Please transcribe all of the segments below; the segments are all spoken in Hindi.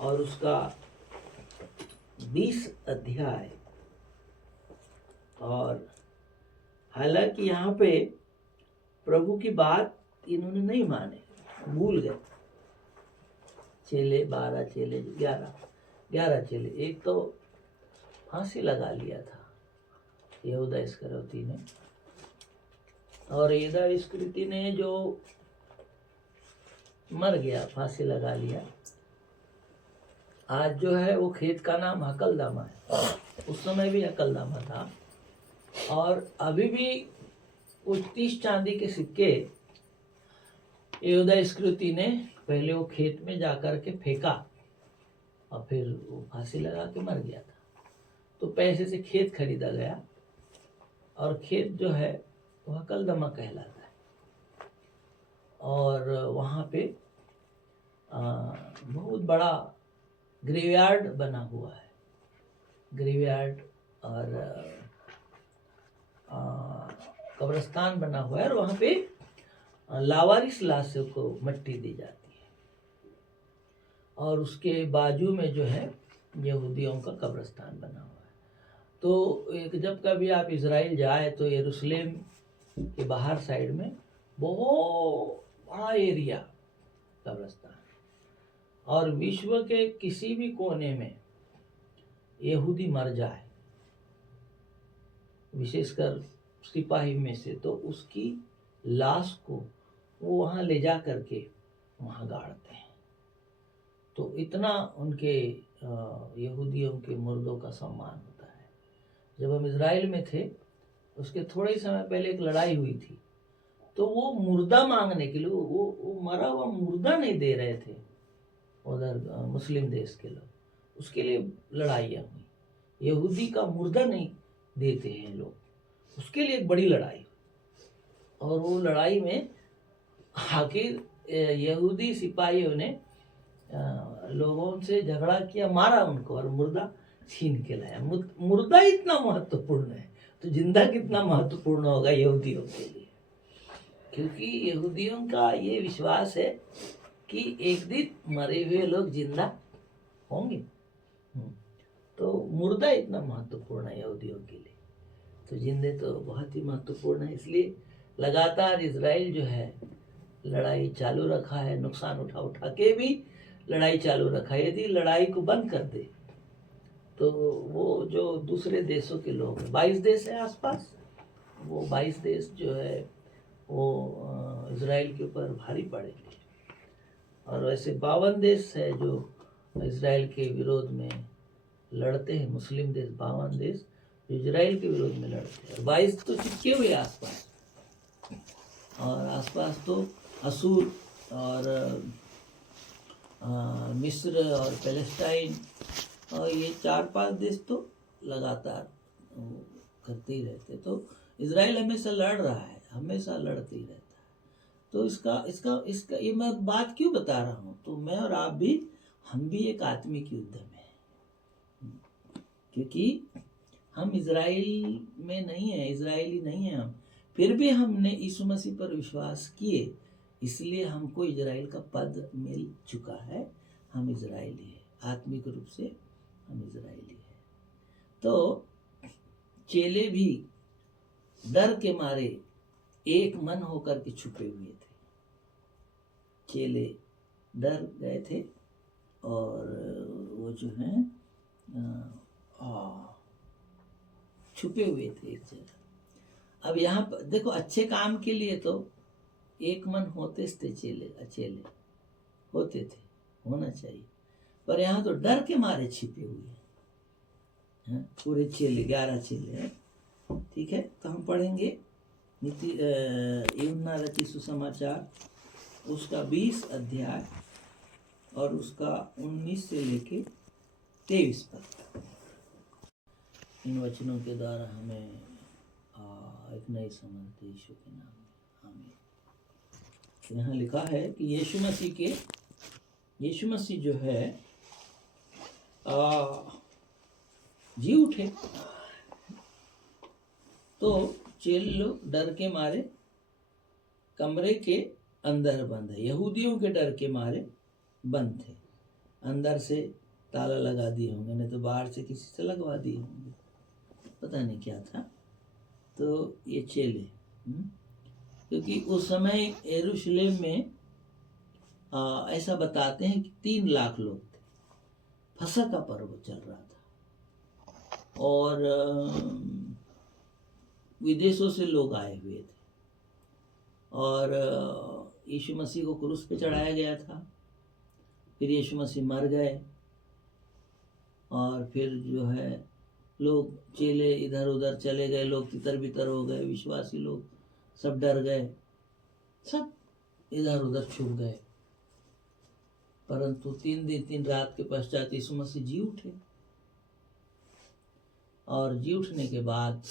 और उसका 20 अध्याय। और हालांकि यहाँ पे प्रभु की बात इन्होंने नहीं माने, भूल गए। चेले 12 चेले 11 चेले, एक तो फांसी लगा लिया था यहूदा इस्करियोती ने, और यहूदा इस्करियोती ने जो मर गया, फांसी लगा लिया। आज जो है वो खेत का नाम हकलदामा है, उस समय भी हकलदामा था। और अभी भी कुछ 30 चांदी के सिक्के यहूदा इस्करियोती ने पहले वो खेत में जाकर के फेंका और फिर वो फांसी लगा के मर गया था। तो पैसे से खेत खरीदा गया, और खेत जो है वो हकलदमा कहलाता है। और वहाँ पे बहुत बड़ा ग्रेवयार्ड बना हुआ है, ग्रेवयार्ड और कब्रिस्तान बना हुआ है, और वहाँ पे लावारिस लाशों को मट्टी दी जाती है। और उसके बाजू में जो है यहूदियों का कब्रिस्तान बना हुआ है। तो एक जब कभी आप इज़राइल जाए तो यरूशलेम के बाहर साइड में बहुत बड़ा एरिया कब्रिस्तान, और विश्व के किसी भी कोने में यहूदी मर जाए, विशेषकर सिपाही में से, तो उसकी लाश को वो वहाँ ले जा करके वहाँ गाड़ते हैं। तो इतना उनके यहूदियों के मुर्दों का सम्मान होता है। जब हम इज़राइल में थे, उसके थोड़े ही समय पहले एक लड़ाई हुई थी, तो वो मुर्दा मांगने के लिए, वो मरा हुआ मुर्दा नहीं दे रहे थे उधर मुस्लिम देश के लोग, उसके लिए लड़ाइयाँ हुई। यहूदी का मुर्दा नहीं देते हैं लोग, उसके लिए एक बड़ी लड़ाई हुई। और वो लड़ाई में आखिर यहूदी सिपाहियों ने लोगों से झगड़ा किया, मारा उनको, और मुर्दा छीन के लाया। मुर्दा इतना महत्वपूर्ण है तो जिंदा कितना महत्वपूर्ण होगा यहूदियों के लिए, क्योंकि यहूदियों का ये विश्वास है कि एक दिन मरे हुए लोग जिंदा होंगे। तो मुर्दा इतना महत्वपूर्ण है यहूदियों के लिए, तो जिंदे तो बहुत ही महत्वपूर्ण है। इसलिए लगातार इज़राइल जो है लड़ाई चालू रखा है, नुकसान उठा उठा के भी लड़ाई चालू रखा है। यदि लड़ाई को बंद कर दे तो वो जो दूसरे देशों के लोग, 22 देश है आसपास, वो 22 देश जो है वो इज़राइल के ऊपर भारी पड़ेंगे। और वैसे 52 देश है जो इज़राइल के विरोध में लड़ते हैं, मुस्लिम देश 52 देश इज़राइल के विरोध में लड़ते हैं। 22 तो चिपके हुए आसपास, और आसपास तो असूर और मिस्र और पैलेस्टाइन, और ये 4-5 देश तो लगातार करते ही रहते। तो इज़राइल हमेशा लड़ रहा है, हमेशा लड़ते ही रहता है। तो इसका ये मैं बात क्यों बता रहा हूँ, तो मैं और आप भी, हम भी एक आत्मिक युद्ध में हैं, क्योंकि हम इज़राइल में नहीं हैं, इज़राइली नहीं हैं हम, फिर भी हमने यीशु मसीह पर विश्वास किए, इसलिए हमको इज़राइल का पद मिल चुका है। हम इज़राइली हैं, आत्मिक रूप से हम इज़राइली हैं। तो चेले भी डर के मारे एक मन होकर के छुपे हुए थे। चेले डर गए थे, और वो जो है छुपे हुए थे एक जगह। अब यहाँ पर देखो, अच्छे काम के लिए तो एक मन होते थे, चेले होते थे, होना चाहिए, पर यहाँ तो डर के मारे छिपे हुए हैं पूरे चेले, 11 चेले हैं। ठीक है, तो हम पढ़ेंगे यूहन्ना रचित सुसमाचार, उसका 20 अध्याय और उसका 19 से लेके 23 पद। इन वचनों के द्वारा हमें एक नई समझ दे यीशु के नाम में, आमीन। यहाँ लिखा है कि यीशु मसीह जो है जी उठे। तो चेले लोग डर के मारे कमरे के अंदर बंद है, यहूदियों के डर के मारे बंद थे। अंदर से ताला लगा दिए होंगे, नहीं तो बाहर से किसी से लगवा दिए होंगे, पता नहीं क्या था। तो ये चेले, क्योंकि उस समय यरूशलेम में ऐसा बताते हैं कि 3 लाख लोग थे। फसह का पर्व चल रहा था और विदेशों से लोग आए हुए थे और यीशु मसीह को क्रूस पे चढ़ाया गया था। फिर यीशु मसीह मर गए और फिर जो है लोग, चेले इधर उधर चले गए, लोग तितर बितर हो गए, विश्वासी लोग सब डर गए, सब इधर उधर छुप गए। परंतु 3 दिन 3 रात के पश्चात यीशु मसीह जी उठे और जी उठने के बाद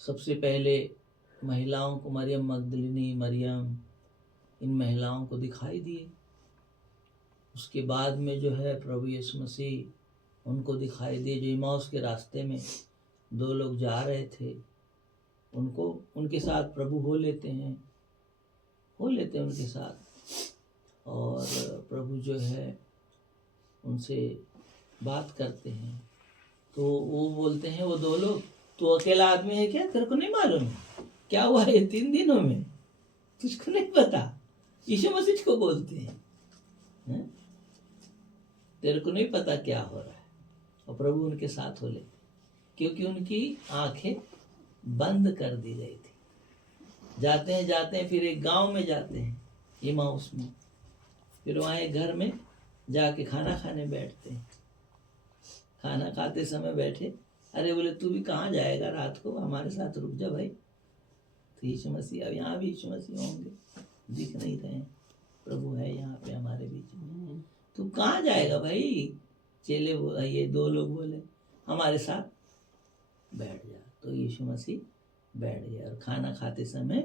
सबसे पहले महिलाओं को, मरियम मगदलिनी, मरियम, इन महिलाओं को दिखाई दिए। उसके बाद में जो है प्रभु यीशु मसीह उनको दिखाई दिए, जो इमाउस के रास्ते में 2 लोग जा रहे थे, उनको, उनके साथ प्रभु हो लेते हैं उनके साथ। और प्रभु जो है उनसे बात करते हैं, तो वो बोलते हैं, वो 2 लोग, तो अकेला आदमी है क्या, तेरे को नहीं मालूम क्या हुआ है 3 दिनों में, तुझको नहीं पता? यीशु मसीह को बोलते हैं, तेरे को नहीं पता क्या हो रहा है। और प्रभु उनके साथ हो लेते, क्योंकि उनकी आंखें बंद कर दी गई थी। जाते हैं फिर एक गांव में जाते हैं, इमाउस में, फिर वहाँ एक घर में जाके खाना खाने बैठते हैं। खाना खाते समय बैठे, अरे बोले तू भी कहाँ जाएगा रात को, हमारे साथ रुक जा भाई। तो यीशु मसीह, अब यहाँ भी यीशु मसीह होंगे, दिख नहीं रहे, प्रभु है यहाँ पे हमारे बीच में, तू कहाँ जाएगा भाई? चेले ये 2 लोग बोले हमारे साथ बैठ जा। तो यीशु मसीह बैठ गया और खाना खाते समय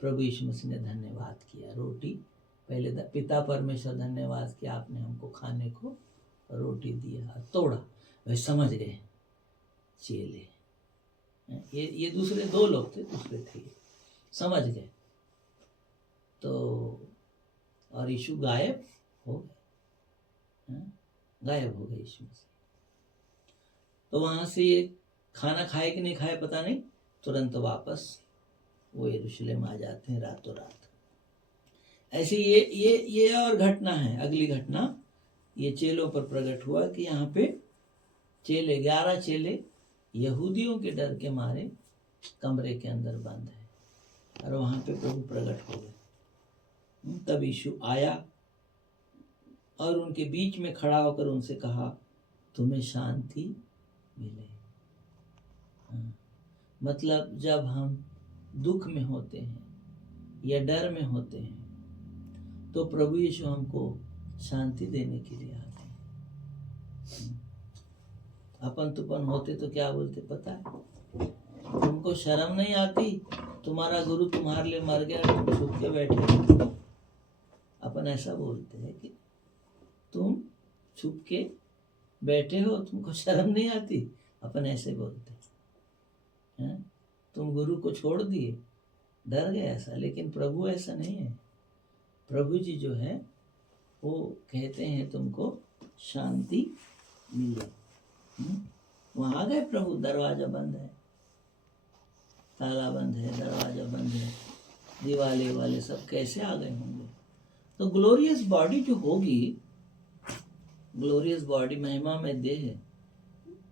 प्रभु यीशु मसीह ने धन्यवाद किया। रोटी पहले पिता परमेश्वर धन्यवाद किया, आपने हमको खाने को रोटी दिया, तोड़ा। वे समझ गए चेले, ये दूसरे 2 लोग थे, दूसरे थे, समझ गए। तो और यीशु गायब हो गए, गायब हो गए यीशु मसीह। तो वहाँ से ये खाना खाए कि नहीं खाए पता नहीं, तुरंत वापस वो यरूशलेम आ जाते हैं रातों रात। ऐसे ये और घटना है। अगली घटना ये चेलों पर प्रकट हुआ कि यहाँ पे चेले 11 चेले यहूदियों के डर के मारे कमरे के अंदर बंद है और वहाँ पे प्रभु प्रकट हो गए। तब यीशु आया और उनके बीच में खड़ा होकर उनसे कहा, तुम्हें शांति मिले। मतलब जब हम दुख में होते हैं या डर में होते हैं तो प्रभु यीशु हमको शांति देने के लिए आते हैं। अपन तुपन होते तो क्या बोलते पता है? तुमको शर्म नहीं आती, तुम्हारा गुरु तुम्हारे लिए मर गया, तुम छुप के बैठे। अपन ऐसा बोलते हैं कि तुम छुप के बैठे हो, तुमको शर्म नहीं आती, अपन ऐसे बोलते हैं। तुम गुरु को छोड़ दिए, डर गए ऐसा। लेकिन प्रभु ऐसा नहीं है। प्रभु जी जो है वो कहते हैं तुमको शांति मिले। वहाँ आ गए प्रभु, दरवाजा बंद है, ताला बंद है, दरवाजा बंद है, दीवाले वाले सब कैसे आ गए होंगे? तो ग्लोरियस बॉडी जो होगी, ग्लोरियस बॉडी महिमा में देह,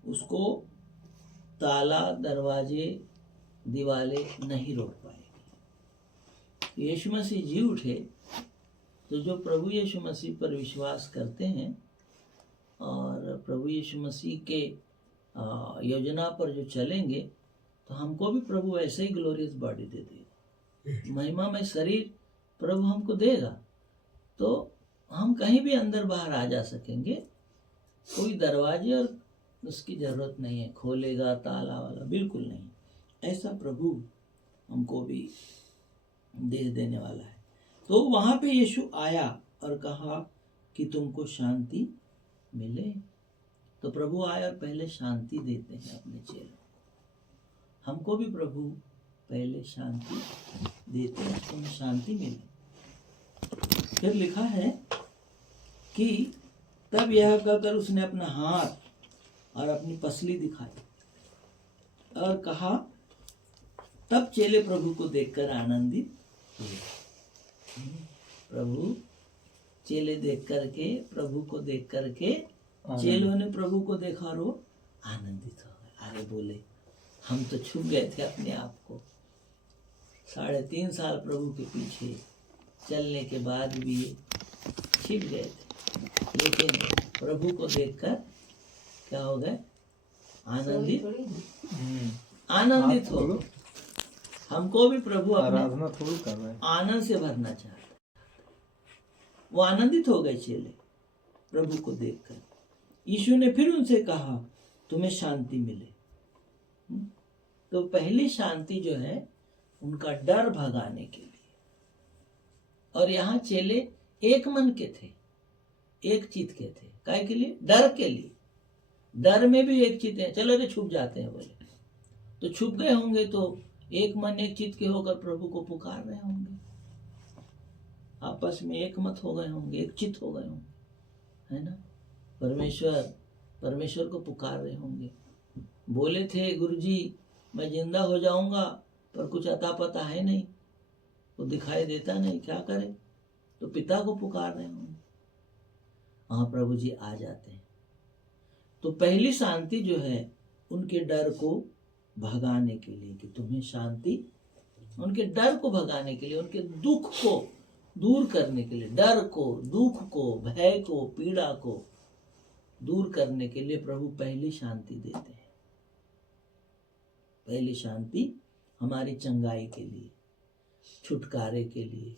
उसको ताला, दरवाजे, दीवाले नहीं रोक पाएगी। यीशु मसीह जी उठे तो जो प्रभु यीशु मसीह पर विश्वास करते हैं और प्रभु यीशु मसीह के योजना पर जो चलेंगे, तो हमको भी प्रभु ऐसे ही ग्लोरियस बॉडी दे देगा, महिमा में शरीर प्रभु हमको देगा। तो हम कहीं भी अंदर बाहर आ जा सकेंगे, कोई दरवाजे और उसकी ज़रूरत नहीं है, खोलेगा ताला वाला, बिल्कुल नहीं। ऐसा प्रभु हमको भी दे देने वाला है। तो वहाँ पे यीशु आया और कहा कि तुमको शांति मिले। तो प्रभु आए और पहले शांति देते हैं अपने चेलों। हमको भी प्रभु पहले शांति देते हैं, तुम्हें शांति मिले। फिर लिखा है कि तब यह कहकर उसने अपना हाथ और अपनी पसली दिखाई और कहा। तब चेले प्रभु को देखकर आनंदित हुए। प्रभु चेले देख करके, प्रभु को देख करके चेलों ने प्रभु को देखा और वो आनंदित हो गए। अरे बोले, हम तो छुप गए थे अपने आप को, 3.5 साल प्रभु के पीछे चलने के बाद भी छिप गए थे, लेकिन प्रभु को देखकर क्या हो गए? आनंदित हो गए। हमको भी प्रभु आराधना थोड़ी कर रहे हैं, आनंद से भरना चाहता। वो आनंदित हो गए चेले प्रभु को देखकर। यीशु ने फिर उनसे कहा, तुम्हें शांति मिले। तो पहली शांति जो है उनका डर भगाने के लिए। और यहाँ चेले एक मन के थे, एक चित के थे। काहे के लिए? डर के लिए। डर में भी एक चित है, चलो रे छुप जाते हैं बोले, तो छुप गए होंगे तो एक मन एक चित के होकर प्रभु को पुकार रहे होंगे, आपस में एक मत हो गए होंगे, एक चित हो गए होंगे, है ना। परमेश्वर को पुकार रहे होंगे। बोले थे, गुरुजी मैं जिंदा हो जाऊंगा पर कुछ अता पता है नहीं, वो दिखाई देता नहीं, क्या करे? तो पिता को पुकार रहे होंगे। वहां प्रभु जी आ जाते हैं। तो पहली शांति जो है उनके डर को भगाने के लिए, कि तुम्हें शांति, उनके डर को भगाने के लिए, उनके दुख को दूर करने के लिए, डर को, दुख को, भय को, पीड़ा को दूर करने के लिए प्रभु पहली शांति देते हैं। पहली शांति हमारी चंगाई के लिए, छुटकारे के लिए,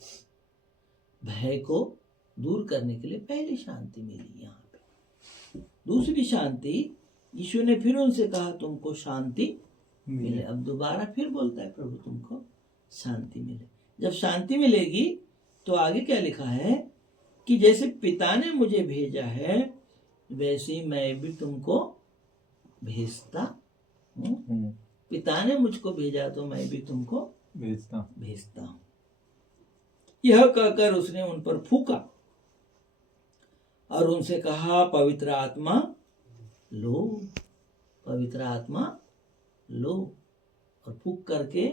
भय को दूर करने के लिए पहली शांति मिली यहाँ पे। दूसरी शांति, यीशु ने फिर उनसे कहा, तुमको शांति मिले। अब दोबारा फिर बोलता है प्रभु, तुमको शांति मिले। जब शांति मिलेगी तो आगे क्या लिखा है कि जैसे पिता ने मुझे भेजा है वैसे ही मैं भी तुमको भेजता हूँ। पिता ने मुझको भेजा तो मैं भी तुमको भेजता हूँ। यह कहकर उसने उन पर फूंका और उनसे कहा, पवित्र आत्मा लो, पवित्र आत्मा लो। और फूंक करके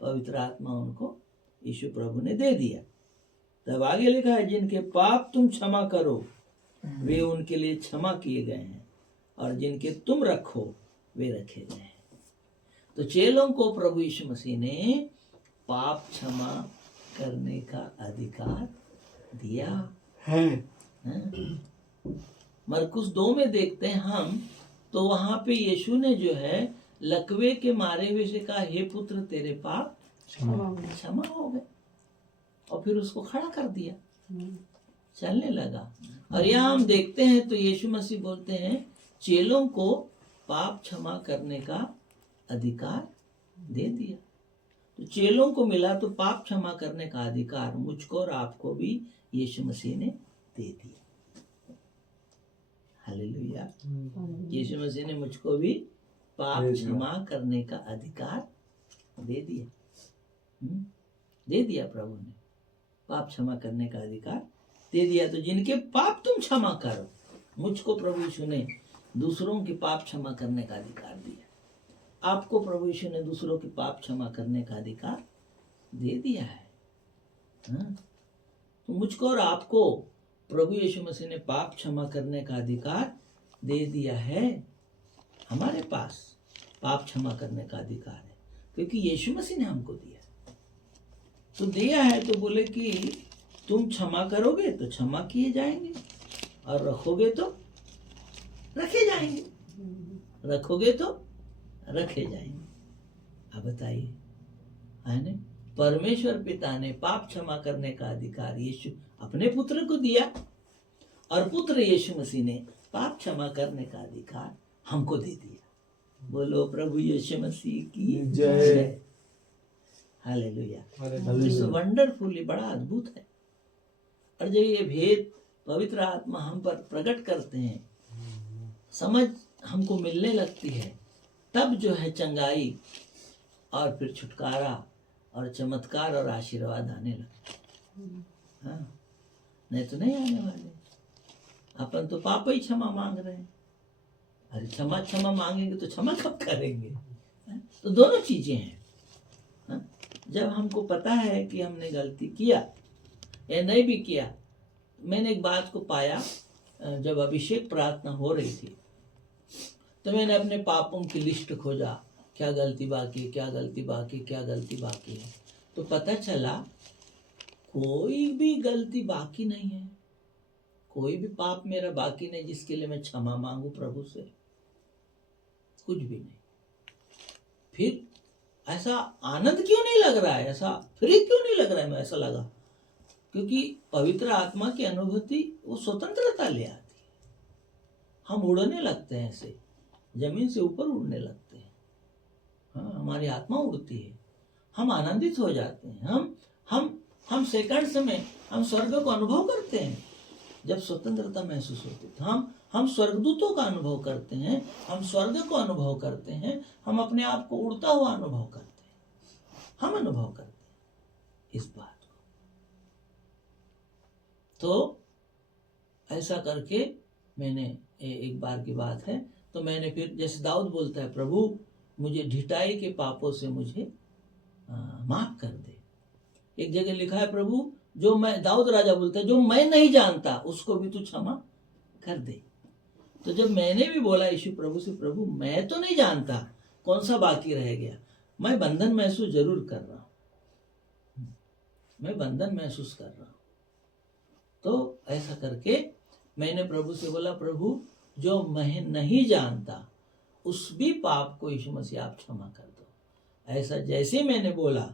पवित्र आत्मा उनको यीशु प्रभु ने दे दिया। तब आगे लिखा है, जिनके पाप तुम क्षमा करो वे उनके लिए क्षमा किए गए हैं, और जिनके तुम रखो वे रखे गए हैं। तो चेलों को प्रभु यीशु मसीह ने पाप क्षमा करने का अधिकार दिया है। मरकुस 2 में देखते हैं हम, तो वहां पे यीशु ने जो है लकवे के मारे हुए से कहा, हे पुत्र तेरे पाप क्षमा हो गए, और फिर उसको खड़ा कर दिया, चलने लगा। और यहाँ हम देखते हैं तो यीशु मसीह बोलते हैं चेलों को पाप क्षमा करने का अधिकार दे दिया। तो चेलों को मिला तो पाप क्षमा करने का अधिकार मुझको और आपको भी यीशु मसीह ने दे दिया। हालेलुया। यीशु मसीह ने मुझको भी पाप क्षमा करने का अधिकार दे दिया। दे दिया, प्रभु ने पाप क्षमा करने का अधिकार दे दिया। तो जिनके पाप तुम क्षमा करो, मुझको प्रभु यीशु ने दूसरों के पाप क्षमा करने का अधिकार दिया। आपको प्रभु यीशु ने दूसरों के पाप क्षमा करने का अधिकार दे दिया है। तो मुझको और आपको प्रभु यीशु मसीह ने पाप क्षमा करने का अधिकार दे दिया है। हमारे पास पाप क्षमा करने का अधिकार है क्योंकि यीशु मसीह ने हमको दिया। तो दिया है तो बोले कि तुम क्षमा करोगे तो क्षमा किए जाएंगे, और रखोगे तो रखे जाएंगे, रखोगे तो रखे जाएंगे। अब बताइए, है ना, परमेश्वर पिता ने पाप क्षमा करने का अधिकार यीशु अपने पुत्र को दिया, और पुत्र यीशु मसीह ने पाप क्षमा करने का अधिकार हमको दे दिया। बोलो प्रभु यीशु मसीह की जय। हालेलुया। इस वंडरफुली, बड़ा अद्भुत है। और जब ये भेद पवित्र आत्मा हम पर प्रकट करते हैं, समझ हमको मिलने लगती है, तब जो है चंगाई और फिर छुटकारा और चमत्कार और आशीर्वाद आने लगते हैं। हाँ, नहीं तो नहीं आने वाले। अपन तो पाप ही क्षमा मांग रहे हैं। अरे क्षमा क्षमा मांगेंगे तो क्षमा कब करेंगे? तो दोनों चीजें हैं। जब हमको पता है कि हमने गलती किया या नहीं भी किया। मैंने एक बात को पाया, जब अभिषेक प्रार्थना हो रही थी तो मैंने अपने पापों की लिस्ट खोजा, क्या गलती बाकी है, क्या गलती बाकी, क्या गलती बाकी है। तो पता चला कोई भी गलती बाकी नहीं है, कोई भी पाप मेरा बाकी नहीं जिसके लिए मैं क्षमा मांगू प्रभु से, कुछ भी नहीं। फिर ऐसा आनंद क्यों नहीं लग रहा है, ऐसा फ्री क्यों नहीं लग रहा है? मैं ऐसा लगा क्योंकि पवित्र आत्मा की अनुभूति वो स्वतंत्रता ले आती है। हम उड़ने लगते हैं, ऐसे जमीन से ऊपर उड़ने लगते हैं। हाँ, हमारी आत्मा उड़ती है, हम आनंदित हो जाते हैं। हम सेकंड्स में हम स्वर्ग को अनुभव करते हैं जब स्वतंत्रता महसूस होती है। हम स्वर्गदूतों का अनुभव करते हैं, हम स्वर्ग को अनुभव करते हैं, हम अपने आप को उड़ता हुआ अनुभव करते हैं, हम अनुभव करते हैं इस बात को। तो ऐसा करके मैंने, एक बार की बात है, तो मैंने फिर जैसे दाऊद बोलता है, प्रभु मुझे ढिठाई के पापों से मुझे माफ कर दे। एक जगह लिखा है, प्रभु जो मैं, दाऊद राजा बोलता है, जो मैं नहीं जानता उसको भी तू क्षमा कर दे। तो जब मैंने भी बोला यीशु प्रभु से, प्रभु मैं तो नहीं जानता कौन सा बाकी रह गया, मैं बंधन महसूस जरूर कर रहा हूं, मैं बंधन महसूस कर रहा हूं। तो ऐसा करके मैंने प्रभु से बोला, प्रभु जो मैं नहीं जानता उस भी पाप को यीशु मसीह आप क्षमा कर दो। ऐसा जैसे मैंने बोला,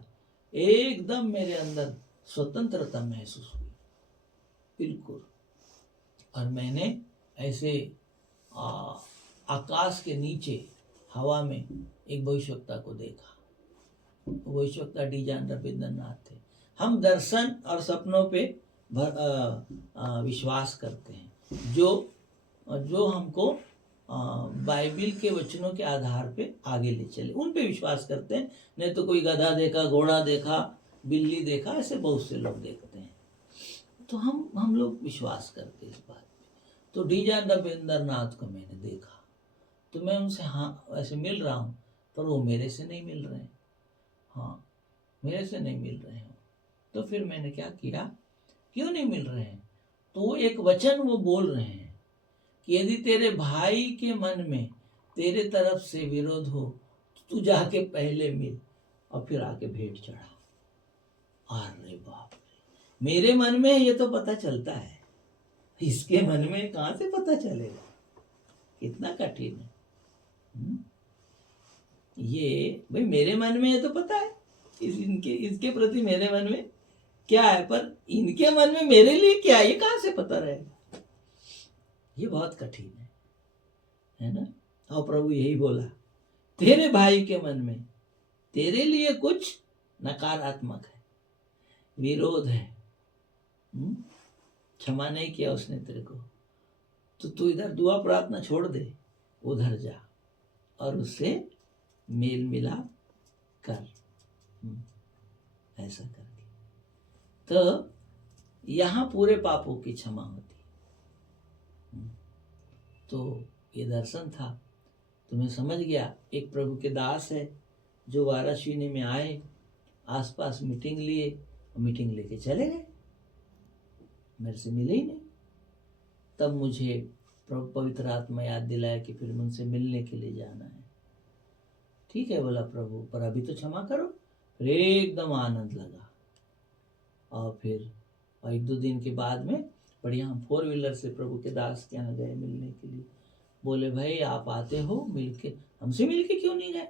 एकदम मेरे अंदर स्वतंत्रता महसूस हुई, बिल्कुल। और मैंने ऐसे आकाश के नीचे हवा में एक भविष्यवक्ता को देखा। भविष्यवक्ता डी जॉन रविंद्रनाथ थे। हम दर्शन और सपनों पे विश्वास करते हैं, जो हमको बाइबिल के वचनों के आधार पे आगे ले चले, उन पे विश्वास करते हैं। नहीं तो कोई गधा देखा, घोड़ा देखा, बिल्ली देखा, ऐसे बहुत से लोग देखते हैं। तो हम लोग विश्वास करते हैं इस बात पे। तो डी जॉन रविंद्रनाथ को मैंने देखा, तो मैं उनसे हाँ ऐसे मिल रहा हूँ, पर वो मेरे से नहीं मिल रहे हैं। हाँ, मेरे से नहीं मिल रहे हैं। तो फिर मैंने क्या किया, क्यों नहीं मिल रहे हैं? तो एक वचन वो बोल रहे हैं कि यदि तेरे भाई के मन में तेरे तरफ से विरोध हो तो तू जाके पहले मिल और फिर आके भेंट चढ़ा। अरे बाप रे, मेरे मन में ये तो पता चलता है, इसके मन में कहाँ से पता चलेगा? कितना कठिन है। ये भाई मेरे मन में ये तो पता है, इसके प्रति मेरे मन में क्या है, पर इनके मन में मेरे लिए क्या है, ये कहाँ से पता रहेगा? ये बहुत कठिन है ना। और प्रभु यही बोला, तेरे भाई के मन में तेरे लिए कुछ नकारात्मक है, विरोध है, क्षमा नहीं किया उसने तेरे को, तो तू इधर दुआ प्रार्थना छोड़ दे, उधर जा और उससे मेल मिलाप कर। ऐसा करके तो यहाँ पूरे पापों की क्षमा होती। तो ये दर्शन था, तो मैं समझ गया एक प्रभु के दास है जो वाराणसी में आए, आसपास मीटिंग लिए, मीटिंग लेके चले गए, मेरे से मिले ही नहीं। तब मुझे प्रभु पवित्र आत्मा याद दिलाया कि फिर उनसे मिलने के लिए जाना है। ठीक है बोला प्रभु, पर अभी तो क्षमा करो। फिर एकदम आनंद लगा। और फिर 1-2 दिन के बाद में बढ़िया हम 4 व्हीलर से प्रभु के दास के यहाँ गए मिलने के लिए। बोले भाई आप आते हो मिलके, हमसे मिलके क्यों नहीं गए,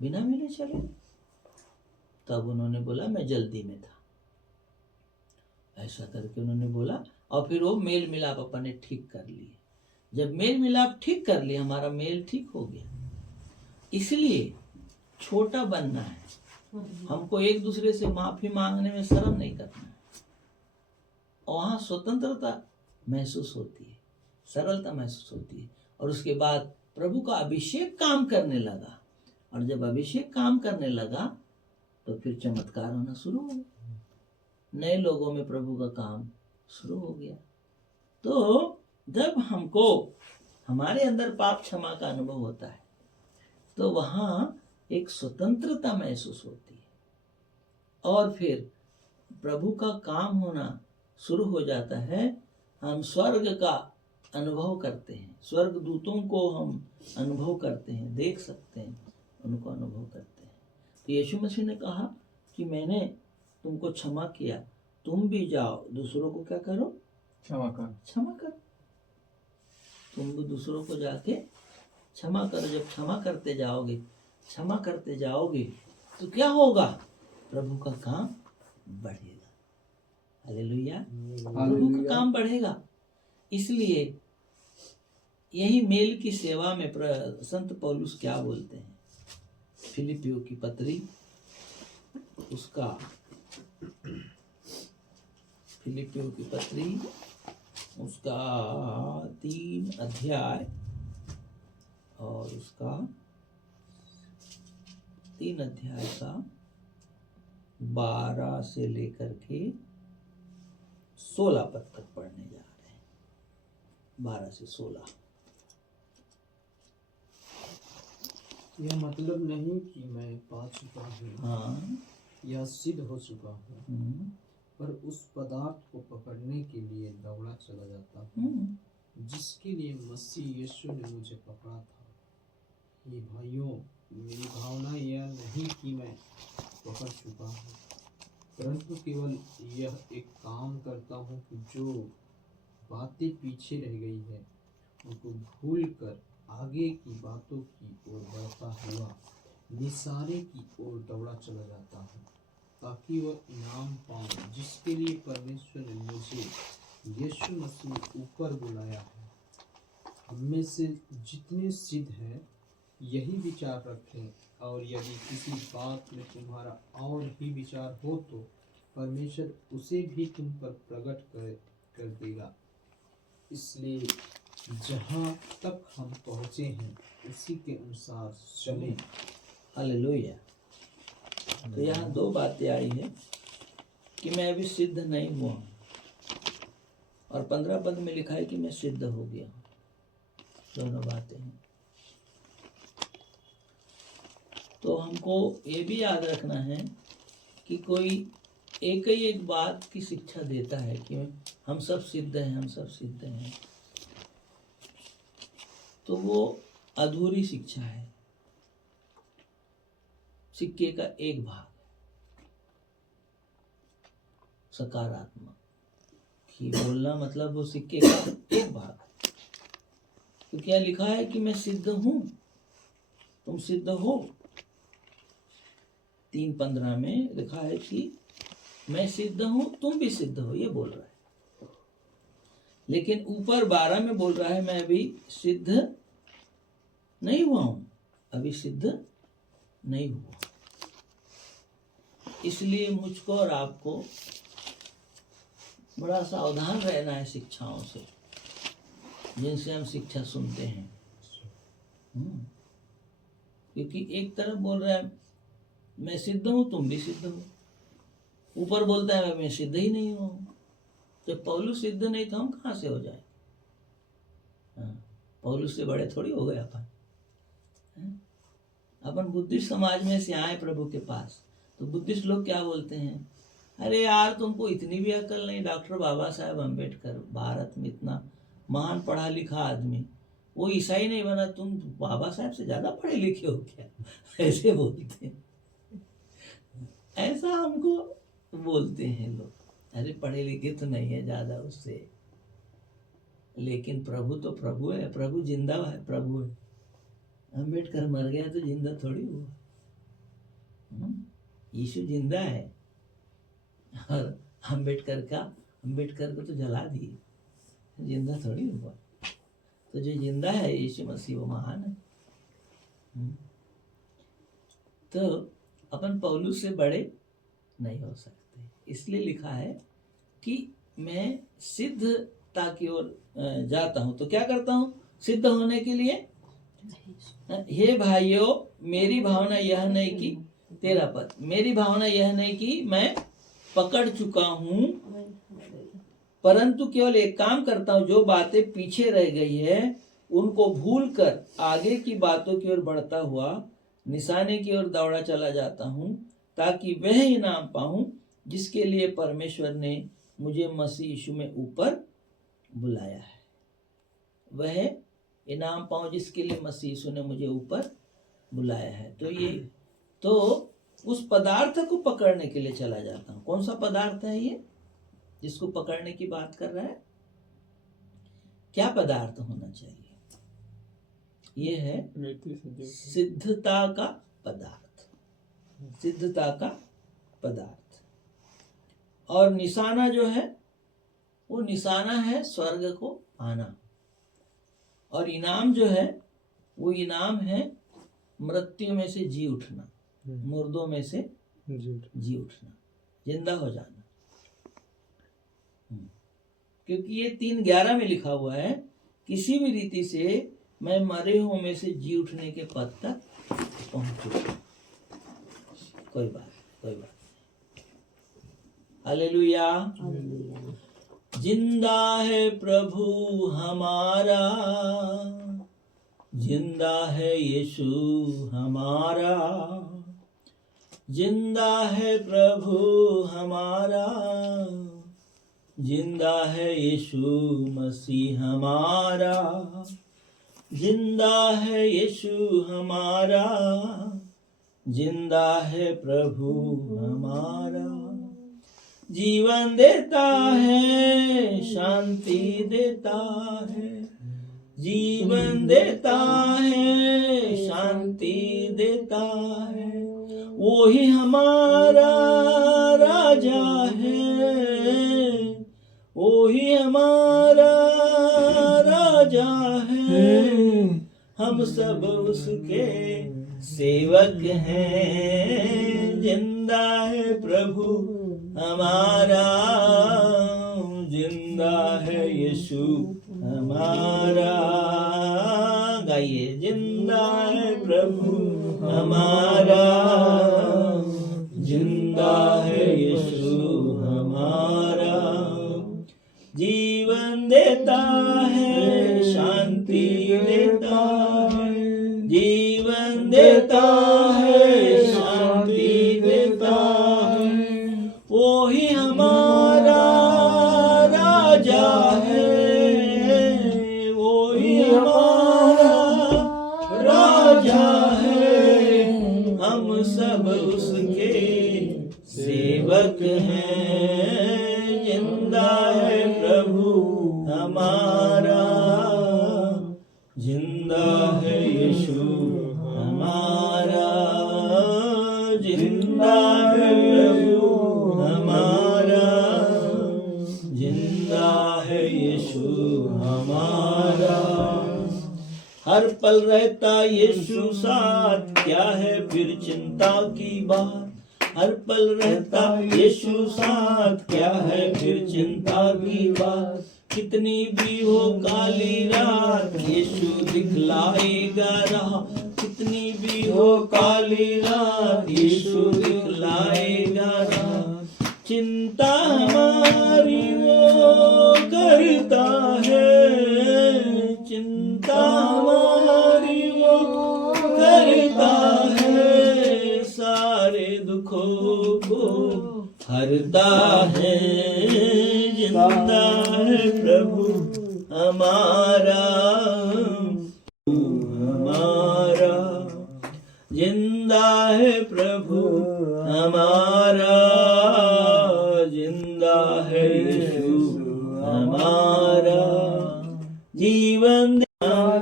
बिना मिले चले। तब उन्होंने बोला मैं जल्दी में था, ऐसा करके उन्होंने बोला। और फिर वो मेल मिलाप अपन ने ठीक कर लिए। जब मेल मिलाप ठीक कर लिया, हमारा मेल ठीक हो गया। इसलिए छोटा बनना है, हमको एक दूसरे से माफी मांगने में शर्म नहीं करना है। वहाँ स्वतंत्रता महसूस होती है, सरलता महसूस होती है। और उसके बाद प्रभु का अभिषेक काम करने लगा, और जब अभिषेक काम करने लगा तो फिर चमत्कार होना शुरू हो गया, नए लोगों में प्रभु का काम शुरू हो गया। तो जब हमको हमारे अंदर पाप क्षमा का अनुभव होता है तो वहां एक स्वतंत्रता महसूस होती है और फिर प्रभु का काम होना शुरू हो जाता है। हम स्वर्ग का अनुभव करते हैं, स्वर्ग दूतों को हम अनुभव करते हैं, देख सकते हैं, उनको अनुभव करते हैं। तो यीशु मसीह ने कहा कि मैंने तुमको क्षमा किया, तुम भी जाओ दूसरों को क्या करो, क्षमा कर। तुम भी दूसरों को जाके क्षमा करो। जब क्षमा करते जाओगे तो क्या होगा, प्रभु का काम बढ़ेगा। हालेलुया, प्रभु का काम बढ़ेगा। इसलिए यही मेल की सेवा में संत पौलुस क्या बोलते हैं, फिलिपियों की पत्री उसका 3 अध्याय और उसका 3 अध्याय का 12 से लेकर के 16 पद तक पढ़ने जा रहे हैं। 12 से 16। यह मतलब नहीं कि मैं पा चुका हूँ, हाँ, या सिद्ध हो चुका हूँ, पर उस पदार्थ को पकड़ने के लिए दौड़ा चला जाता हूँ जिसके लिए मसीह यीशु ने मुझे पकड़ा था। ये भाइयों, मेरी भावना यह नहीं कि मैं पकड़ चुका हूँ, परंतु केवल यह एक काम करता हूँ कि जो बातें पीछे रह गई है उनको भूल कर आगे की बातों की ओर बढ़ता हुआ निसारे की ओर दौड़ा चला जाता हूँ, ताकि वह इनाम पाऊँ जिसके लिए परमेश्वर ने मुझे यीशु मसीह में ऊपर बुलाया है। हम में से जितने सिद्ध हैं यही विचार रखें, और यदि किसी बात में तुम्हारा और ही विचार हो तो परमेश्वर उसे भी तुम पर प्रकट कर देगा। इसलिए जहाँ तक हम पहुँचे हैं उसी के अनुसार चलें। हालेलुया। तो यहाँ 2 बातें आई है कि मैं अभी सिद्ध नहीं हुआ हूँ, और 15 पद में लिखा है कि मैं सिद्ध हो गया हूँ। दोनों बातें हैं। तो हमको ये भी याद रखना है कि कोई एक बात की शिक्षा देता है कि हम सब सिद्ध हैं, हम सब सिद्ध हैं, तो वो अधूरी शिक्षा है, सिक्के का एक भाग है। सकारात्मक कि बोलना मतलब वो सिक्के का एक भाग है। तो क्या लिखा है कि मैं सिद्ध हूं, तुम सिद्ध हो। 3:15 में लिखा है कि मैं सिद्ध हूं, तुम भी सिद्ध हो, ये बोल रहा है। लेकिन ऊपर 12 में बोल रहा है मैं अभी सिद्ध नहीं हुआ हूं, अभी सिद्ध नहीं हुआ। इसलिए मुझको और आपको बड़ा सावधान रहना है शिक्षाओं से, जिनसे हम शिक्षा सुनते हैं। क्योंकि एक तरफ बोल रहा है मैं सिद्ध हूं, तुम भी सिद्ध हो, ऊपर बोलता है मैं सिद्ध ही नहीं हुआ हूं। जब पौलुस सिद्ध नहीं था, हम कहाँ से हो जाए? पौलुस से बड़े थोड़ी हो गए अपन। अपन बुद्धिस्ट समाज में से आए प्रभु के पास, तो बुद्धिस्ट लोग क्या बोलते हैं, अरे यार तुमको इतनी भी अकल नहीं। डॉक्टर बाबा साहेब अम्बेडकर भारत में इतना महान पढ़ा लिखा आदमी, वो ईसाई नहीं बना, तुम बाबा साहेब से ज्यादा पढ़े लिखे हो क्या? ऐसे बोलते हैं, ऐसा हमको बोलते हैं लोग। अरे पढ़े लिखे तो नहीं है ज्यादा उससे, लेकिन प्रभु तो प्रभु है, प्रभु जिंदा है, प्रभु है। अम्बेडकर मर गया तो जिंदा थोड़ी हुआ। यीशु जिंदा है, और अम्बेडकर को तो जला दिए, जिंदा थोड़ी हुआ। तो जो जिंदा है यीशु मसीह, वो महान है। तो अपन पौलुस से बड़े नहीं हो सकते, इसलिए लिखा है कि मैं सिद्धता की ओर जाता हूं। तो क्या करता हूं सिद्ध होने के लिए? हे भाइयों, मेरी भावना यह नहीं कि 13 पद, मेरी भावना यह नहीं कि मैं पकड़ चुका हूं, परंतु केवल एक काम करता हूँ, जो बातें पीछे रह गई है उनको भूलकर आगे की बातों की ओर बढ़ता हुआ निशाने की ओर दौड़ा चला जाता हूँ, ताकि वह इनाम पाऊं जिसके लिए परमेश्वर ने मुझे मसीह यीशु में ऊपर बुलाया है। वह इनाम पाऊं जिसके लिए मसीह यीशु ने मुझे ऊपर बुलाया है। तो उस पदार्थ को पकड़ने के लिए चला जाता हूं। कौन सा पदार्थ है ये जिसको पकड़ने की बात कर रहा है? क्या पदार्थ होना चाहिए? ये है सिद्धता का पदार्थ, सिद्धता का पदार्थ। और निशाना जो है वो निशाना है स्वर्ग को आना, और इनाम जो है वो इनाम है मृत्यु में से जी उठना, मुर्दों में से जी उठना, जिंदा हो जाना। क्योंकि ये 3:11 में लिखा हुआ है, किसी भी रीति से मैं मरे हुओं में से जी उठने के पद तक पहुंचू। कोई बात। हालेलुया। जिंदा है प्रभु हमारा, जिंदा है यीशु हमारा, जिंदा है प्रभु हमारा, जिंदा है यीशु मसीह हमारा, जिंदा है यीशु हमारा, जिंदा है प्रभु हमारा। जीवन देता है, शांति देता है, जीवन देता है, शांति देता है। वो ही हमारा राजा है, वो ही हमारा राजा है। हम सब उसके सेवक हैं। जिंदा है प्रभु हमारा, जिंदा है यीशु हमारा। गाइए, जिंदा है प्रभु हमारा, जिंदा है यीशु हमारा। जीवन देता है, शांति देता है, जीवन देता है, शांति देता है। वो ही हमारा राजा है, वो ही हमारा राजा है। हम सब उसके सेवक हैं। जिंदा है प्रभु हमारा, जिंदा है यीशु हमारा, जिंदा है प्रभु हमारा, जिंदा है यीशु हमारा। हर पल रहता यीशु साथ, क्या है फिर चिंता की बात। हर पल रहता यीशु साथ, क्या है फिर चिंता की बात। कितनी भी हो काली रात, यीशु दिखलाएगा राह। कितनी भी हो काली रात, यीशु दिखलाएगा राह। चिंता हमारी वो करता है, चिंता हमारी वो करता है। सारे दुखों को हरता है। जिंदा है प्रभु हमारा, हमारा। जिंदा है प्रभु हमारा, जिंदा है यीशु हमारा। जीवन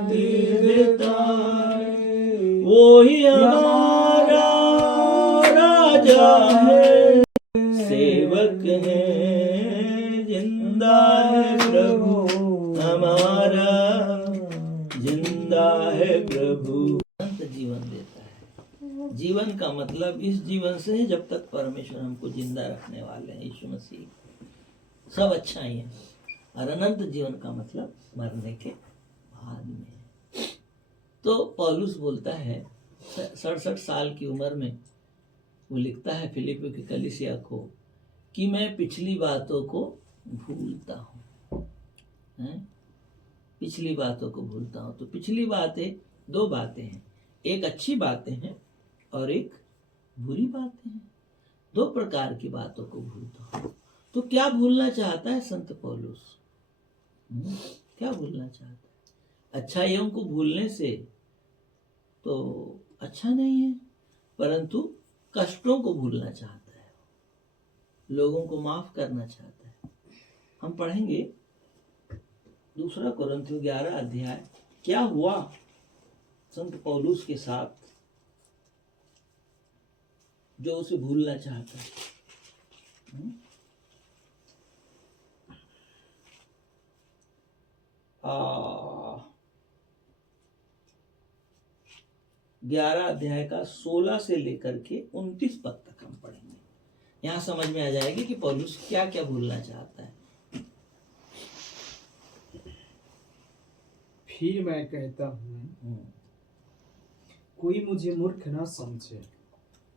देता है, वो ही हमारा राजा है, सेवक है। जिंदा है प्रभु हमारा, जिंदा है प्रभु। अनंत जीवन देता है। जीवन का मतलब इस जीवन से है जब तक परमेश्वर हमको जिंदा रखने वाले हैं, यीशु मसीह। सब अच्छा ही है। और अनंत जीवन का मतलब मरने के बाद में। तो पौलुस बोलता है 67 साल की उम्र में, वो लिखता है फिलिप्पी की कलीसिया को कि मैं पिछली बातों को भूलता हूँ, हैं? पिछली बातों को भूलता हूँ। तो पिछली बातें, दो बातें हैं, एक अच्छी बातें हैं और एक बुरी बातें हैं। दो प्रकार की बातों को भूलता हूँ। तो क्या भूलना चाहता है संत पौलुस? क्या भूलना चाहता है? अच्छाइयों को भूलने से तो अच्छा नहीं है, परंतु कष्टों को भूलना चाहता है, लोगों को माफ करना चाहता है। हम पढ़ेंगे 2 कुरिन्थियों 11 अध्याय, क्या हुआ संत पौलुस के साथ जो उसे भूलना चाहता है। 11 अध्याय का 16 से लेकर के 29 पद तक हम पढ़ेंगे। यहाँ समझ में आ जाएगी कि पौलुस क्या क्या भूलना चाहता है। फिर मैं कहता हूँ, कोई मुझे मूर्ख ना समझे,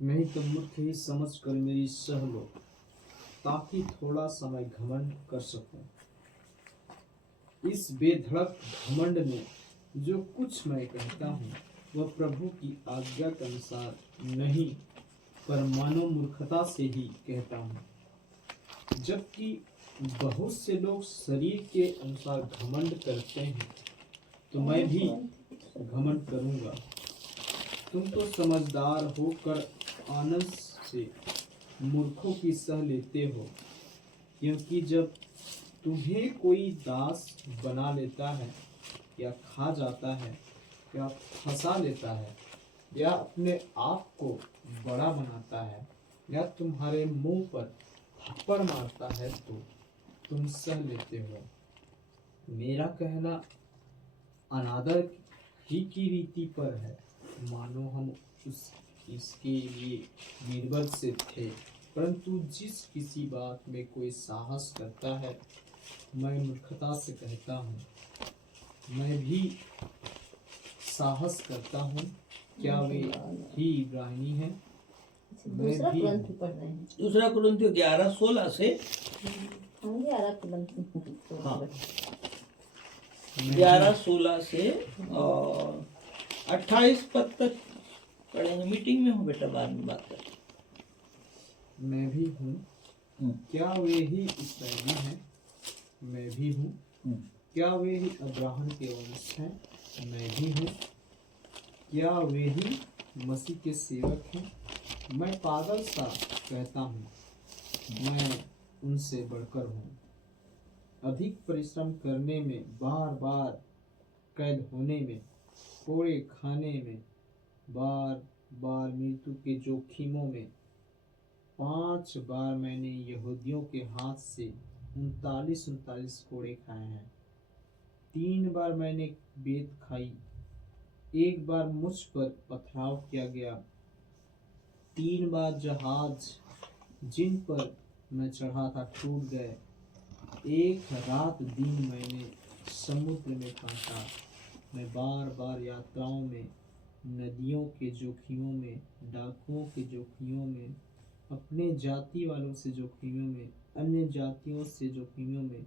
नहीं तो मूर्ख ही समझकर मेरी सह लो, ताकि थोड़ा समय घमंड कर सकूं। इस बेधड़क घमंड में जो कुछ मैं कहता हूँ वह प्रभु की आज्ञा के अनुसार नहीं, पर मानो मूर्खता से ही कहता हूँ। जबकि बहुत से लोग शरीर के अनुसार घमंड करते हैं, तो मैं भी घमंड करूँगा। तुम तो समझदार होकर आनंद से मूर्खों की सह लेते हो, क्योंकि जब तुम्हें कोई दास बना लेता है या खा जाता है या फंसा लेता है या अपने आप को बड़ा बनाता है या तुम्हारे मुंह पर थप्पड़ मारता है, तो तुम सह लेते हो। मेरा कहना अनादर ही की रीति पर है, मानो हम इसके लिए निर्बल से थे। परंतु जिस किसी बात में कोई साहस करता है, मैं मूर्खता से कहता हूँ। मैं भी साहस करता हूँ, क्या वे ही इब्रानी है? दूसरा कुरिन्थियों पढ़ रहे हैं। 2 कुरिन्थियों 11:16 से 11:16 से और 28 पद तक पढ़ेंगे। मीटिंग में हूँ बेटा, बाद में बात करें। मैं भी हूँ, क्या वे ही इस्राएली हैं? मैं भी हूँ, क्या वे ही अब्राहम के वंश हैं? मैं भी हूँ, क्या वे ही मसीह के सेवक हैं? मैं पागल सा कहता हूँ, मैं उनसे बढ़कर हूँ। अधिक परिश्रम करने में, बार बार कैद होने में, कोड़े खाने में, बार बार मृत्यु के जोखिमों में, 5 बार मैंने यहूदियों के हाथ से 39 कोड़े खाए हैं। 3 बार मैंने बेत खाई, 1 बार मुझ पर पथराव किया गया, 3 बार जहाज जिन पर मैं चढ़ा था टूट गए, 1 रात दिन मैंने समुद्र में काटा। मैं बार बार यात्राओं में, नदियों के जोखिमों में, डाकुओं के जोखिमों में, अपने जाति वालों से जोखिमों में, अन्य जातियों से जोखिमों में,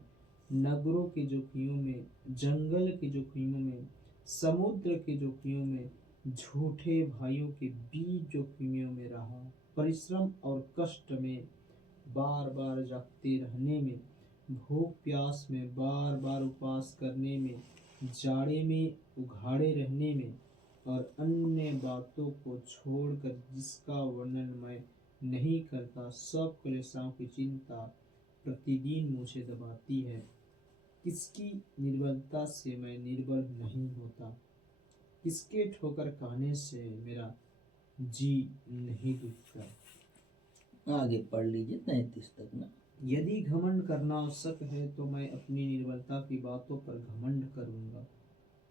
नगरों के जोखिमों में, जंगल के जोखिमों में, समुद्र के जोखिमों में, झूठे भाइयों के बीच जोखिमों में रहा। परिश्रम और कष्ट में, बार बार जागते रहने में, भूख प्यास में, बार बार उपवास करने में, जाड़े में उघाड़े रहने में और अन्य बातों को छोड़कर जिसका वर्णन मैं नहीं करता, सब कलेशाओं की चिंता प्रतिदिन मुझे दबाती है। किसकी निर्बलता से मैं निर्बल नहीं होता? किसके ठोकर खाने से मेरा जी नहीं दुखता? आगे पढ़ लीजिए 33 तक ना। यदि घमंड करना आवश्यक है तो मैं अपनी निर्बलता की बातों पर घमंड करूंगा।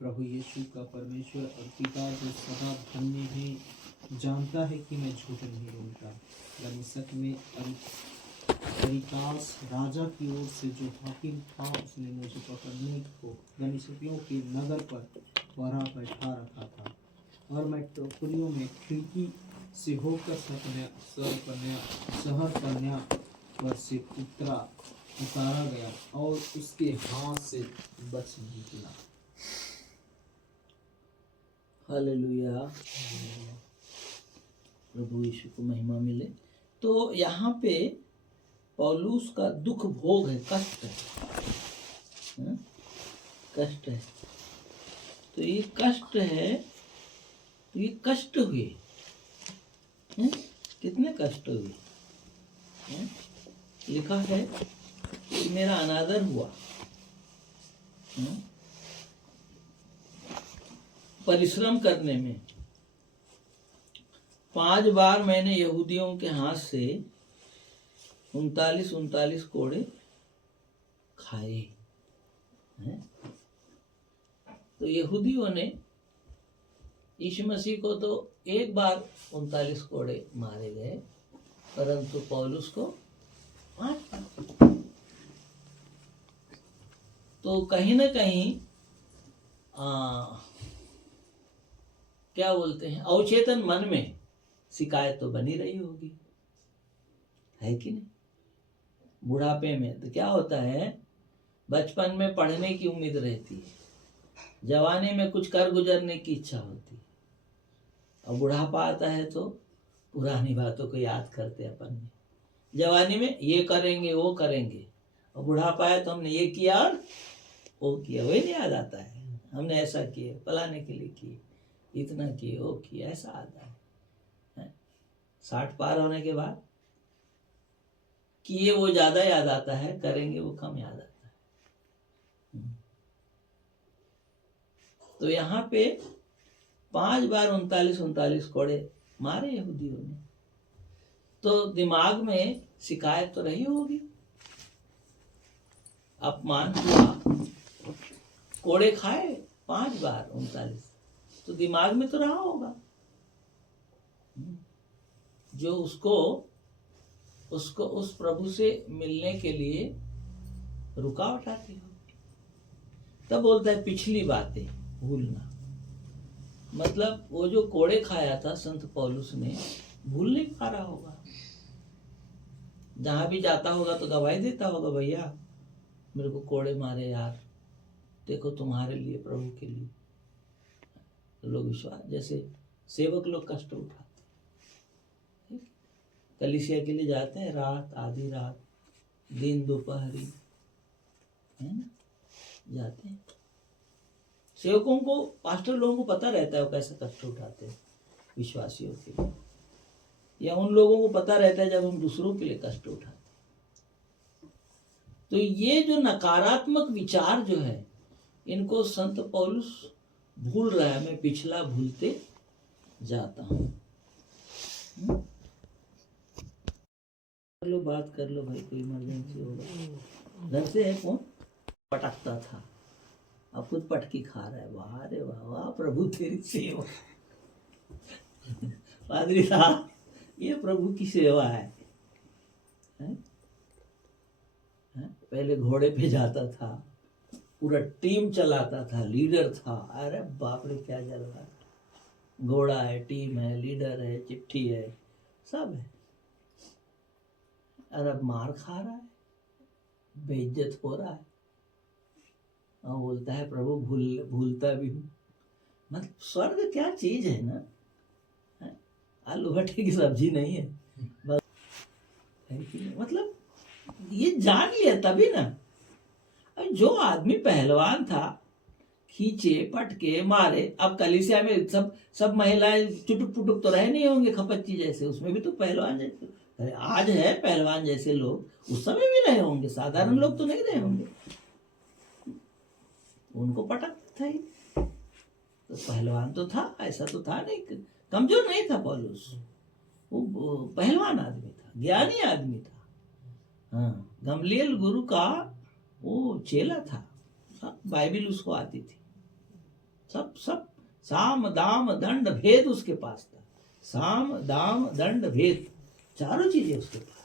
प्रभु यीशु का परमेश्वर और पिता जो सदा धन्य है जानता है कि मैं झूठ नहीं बोलता। दमिश्क में अरितास राजा की ओर से जो हाकिम था, उसने मुझे पकड़ने को दमिश्कियों के नगर पर पहरा बैठा रखा था, और मैं टोकरियों में खिड़की से होकर शहर पर पर से उतरा उतारा गया और उसके हाथ से बच निकला। हालेलुया, प्रभु यीशु को महिमा मिले। तो यहाँ पे पौलुस का दुख भोग है, कष्ट है, कष्ट है। तो ये कष्ट है, तो ये कष्ट हुए, कितने कष्ट हुए, लिखा है कि मेरा अनादर हुआ, परिश्रम करने में 5 बार मैंने यहूदियों के हाथ से 39 कोड़े खाए हैं। तो यहूदियों ने यीशु मसीह को तो एक बार 39 कोड़े मारे गए, परंतु पौलुस को 5 बार। तो कहीं ना कहीं क्या बोलते हैं, अवचेतन मन में शिकायत तो बनी रही होगी, है कि नहीं। बुढ़ापे में तो क्या होता है, बचपन में पढ़ने की उम्मीद रहती है, जवानी में कुछ कर गुजरने की इच्छा होती है, और बुढ़ापा आता है तो पुरानी बातों को याद करते अपन में। जवानी में ये करेंगे वो करेंगे, और बुढ़ापा आया तो हमने ये किया और वो किया, वही नहीं याद आता है। हमने ऐसा किया, पलाने के लिए किए, इतना किए, वो किया, ऐसा आता है। 60 पार होने के बाद किए वो ज्यादा याद आता है, करेंगे वो कम याद आता है। तो यहाँ पे 5 बार 39 कोड़े मारे यहूदियों ने। तो दिमाग में शिकायत तो रही होगी, अपमान हुआ, कोड़े खाए 5 बार 39, तो दिमाग में तो रहा होगा, जो उसको उस प्रभु से मिलने के लिए रुकावट आती होगी। तब बोलता है पिछली बातें भूलना, मतलब वो जो कोड़े खाया था संत पौलुस ने, भूल नहीं पा रहा होगा। जहां भी जाता होगा तो गवाही देता होगा, भैया मेरे को कोड़े मारे यार, देखो तुम्हारे लिए, प्रभु के लिए। लोग विश्वास, जैसे सेवक लोग कष्ट उठाते, कलीसिया के लिए जाते हैं, रात, आधी रात, दिन, दोपहरी, है ना, जाते हैं। सेवकों को, पास्टर लोगों को पता रहता है वो कैसे कष्ट उठाते हैं विश्वासियों के लिए, या उन लोगों को पता रहता है जब हम दूसरों के लिए कष्ट उठाते हैं। तो ये जो नकारात्मक विचार जो है, इनको संत पौलुस भूल रहा है। मैं पिछला भूलते जाता हूं। कर लो, बात कर लो भाई, कोई इमरजेंसी होगा। घर से है फोन, पटकता था, अब खुद पटकी खा रहा है। वाह रे वाह, वाह प्रभु तेरी सेवा। पादरी साहब, ये प्रभु की सेवा है? पहले घोड़े पे जाता था, पूरा टीम चलाता था, लीडर था। अरे बाप रे क्या चल रहा है, घोड़ा है, टीम है, लीडर है, चिट्ठी है, सब है। और अब मार खा रहा है, बेइज्जत हो रहा है, और बोलता है प्रभु भूलता भी हूँ। मतलब स्वर्ग क्या चीज है ना, आलू भट्टे की सब्जी नहीं है, मतलब ये जान लिया तभी ना। जो आदमी पहलवान था, खींचे, पटके, मारे। अब कलीसिया में सब महिलाएं चुटुक पुटुक तो रहे नहीं होंगे खपच्ची जैसे, उसमें भी तो पहलवान जैसे आज है, पहलवान जैसे लोग उस समय भी रहे होंगे, साधारण लोग तो नहीं रहे होंगे। उनको पटकता ही, तो पहलवान तो था, ऐसा तो था नहीं, कमजोर नहीं था पौलुस, वो पहलवान आदमी था, ज्ञानी आदमी था। हाँ, गमलीएल गुरु का वो चेला था, सब बाइबिल उसको आती थी, सब साम दाम दंड भेद उसके पास था। साम दाम दंड भेद, चारों चीजें उसके पास।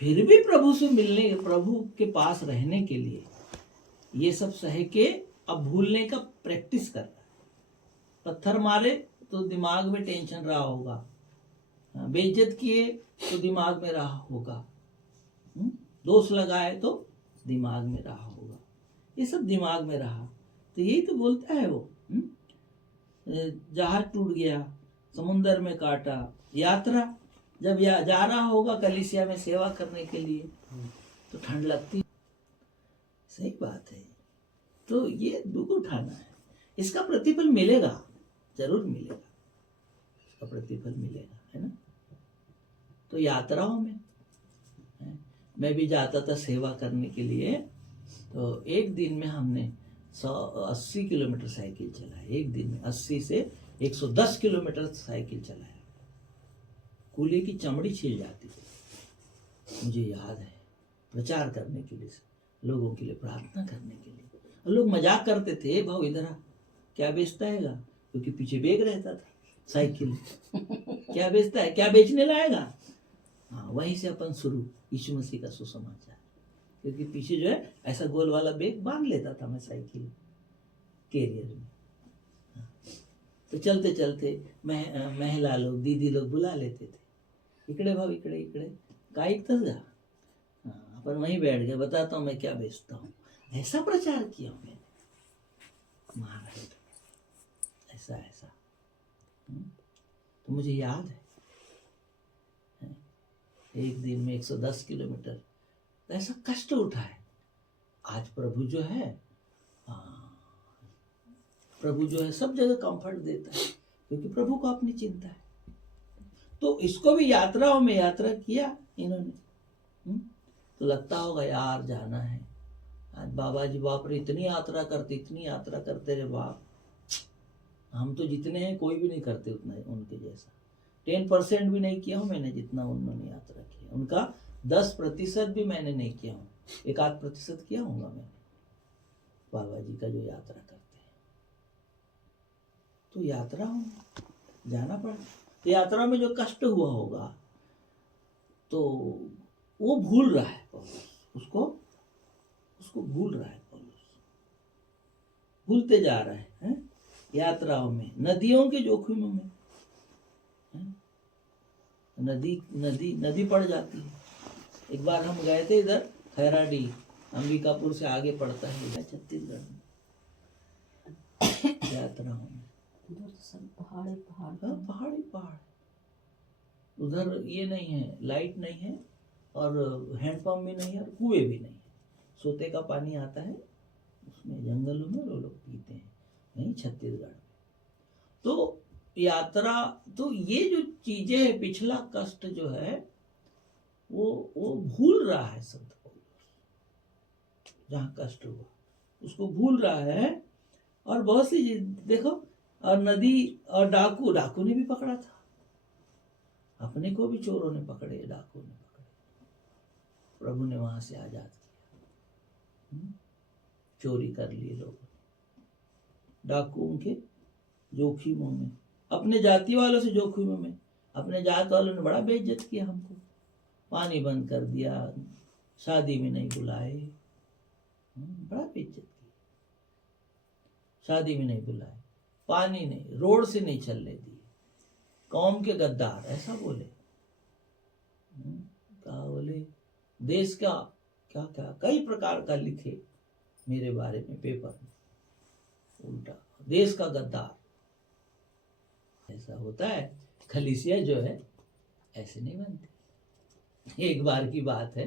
फिर भी प्रभु से मिलने, प्रभु के पास रहने के लिए ये सब सह के अब भूलने का प्रैक्टिस कर रहा है। पत्थर मारे तो दिमाग में टेंशन रहा होगा, बेइज्जत किए तो दिमाग में रहा होगा, दोष लगाए तो दिमाग में रहा होगा, ये सब दिमाग में रहा। तो यही तो बोलता है वो, जहाज टूट गया, समुंदर में काटा, यात्रा जब जा रहा होगा कलीसिया में सेवा करने के लिए तो ठंड लगती। सही बात है। तो ये दुख उठाना है, इसका प्रतिफल मिलेगा, जरूर मिलेगा, इसका प्रतिफल मिलेगा, है ना। तो यात्राओं में मैं भी जाता था सेवा करने के लिए, तो एक दिन में हमने 180 किलोमीटर साइकिल चलाया। एक दिन में 80 से 110 किलोमीटर साइकिल चलाया। कूल्हे की चमड़ी छिल जाती थी। मुझे याद है, प्रचार करने के लिए, लोगों के लिए प्रार्थना करने के लिए। और लोग मजाक करते थे, भाव इधर आ, क्या बेचता हैगा, क्योंकि पीछे बैग रहता था साइकिल। क्या बेचता है, क्या बेचने लाएगा। हाँ, वहीं से अपन शुरू, यीशु मसीह का सुसमाचार। क्योंकि पीछे जो है ऐसा गोल वाला बैग बांध लेता था मैं साइकिल कैरियर में। तो चलते चलते महिला लोग, दीदी लोग बुला लेते थे, इकड़े भाव, इकड़े इकड़े काइक तक जा। हाँ, अपन वहीं बैठ गए, बताता हूँ मैं क्या बेचता हूँ। ऐसा प्रचार किया मैंने महाराष्ट्र में, ऐसा ऐसा। तो मुझे याद है एक दिन में 110 किलोमीटर, ऐसा कष्ट उठा है। आज प्रभु जो है, प्रभु जो है सब जगह कंफर्ट देता है, क्योंकि प्रभु को अपनी चिंता है। तो इसको भी यात्राओं में यात्रा किया इन्होंने। तो लगता होगा यार जाना है। आज बाबा जी बाप रे इतनी यात्रा करते रे बाप। हम तो जितने हैं कोई भी नहीं करते उतना उनके जैसा। 10% भी नहीं किया हूँ मैंने जितना उन्होंने यात्रा किया। उनका 10% भी मैंने नहीं किया हूँ, 1-8% किया होगा मैंने बाबा जी का जो यात्रा करते हैं। तो यात्रा जाना पड़ा। तो यात्रा में जो कष्ट हुआ होगा तो वो भूल रहा है पौलुस, उसको भूल रहा है पौलुस, भूलते जा रहा है यात्राओं में, नदियों के जोखिमों में। नदी पड़ जाती है। एक बार हम गए थे इधर खैराडी, अंबिकापुर से आगे पड़ता है छत्तीसगढ़ में, यात्राओं में। उधर तो सब पहाड़ उधर ये नहीं है, लाइट नहीं है और हैंडपंप भी नहीं है और कुएं भी नहीं है। सोते का पानी आता है उसमें, जंगलों में वो लोग पीते हैं, नहीं छत्तीसगढ़ में। तो यात्रा, तो ये जो चीजें है, पिछला कष्ट जो है वो भूल रहा है संत पौलुस। जहाँ कष्ट हुआ उसको भूल रहा है। और बहुत सी देखो, और नदी और डाकू ने भी पकड़ा था, अपने को भी चोरों ने पकड़े, डाकू ने पकड़े, प्रभु ने वहां से आजाद किया। चोरी कर लिए लोगों, डाकुओं के जोखिमों में, अपने जाति वालों से जोखिमों में। अपने जात वालों ने बड़ा बेइज्जत किया हमको, पानी बंद कर दिया, शादी में नहीं बुलाए, बड़ा बेइज्जत किया, शादी में नहीं बुलाए, पानी नहीं, रोड से नहीं चलने दिए, कौम के गद्दार, ऐसा बोले। कहा बोले देश का क्या क्या कई प्रकार का लिखे मेरे बारे में पेपर में, उल्टा देश का गद्दार। ऐसा होता है, खलीसिया जो है ऐसे नहीं बनती। एक बार की बात है,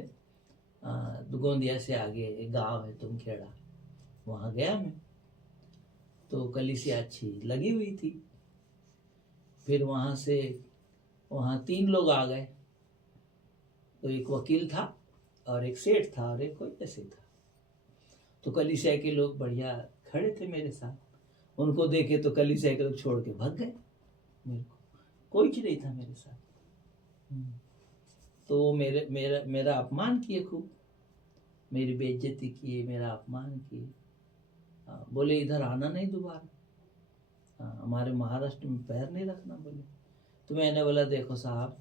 गोंदिया से आगे एक गांव है तुमखेड़ा, वहां गया मैं। तो कलीसिया अच्छी लगी हुई थी। फिर वहां से 3 लोग आ गए। तो एक वकील था और एक सेठ था और एक कोई ऐसे था। तो कलीसिया के लोग बढ़िया खड़े थे मेरे साथ, उनको देखे तो कलीसिया के लोग छोड़ के भाग गए। मेरे को कोई चीज नहीं था मेरे साथ। तो मेरा अपमान किए, खूब मेरी बेइज्जती किए, मेरा अपमान किए। बोले इधर आना नहीं दोबारा, हमारे महाराष्ट्र में पैर नहीं रखना बोले। तो मैंने बोला देखो साहब,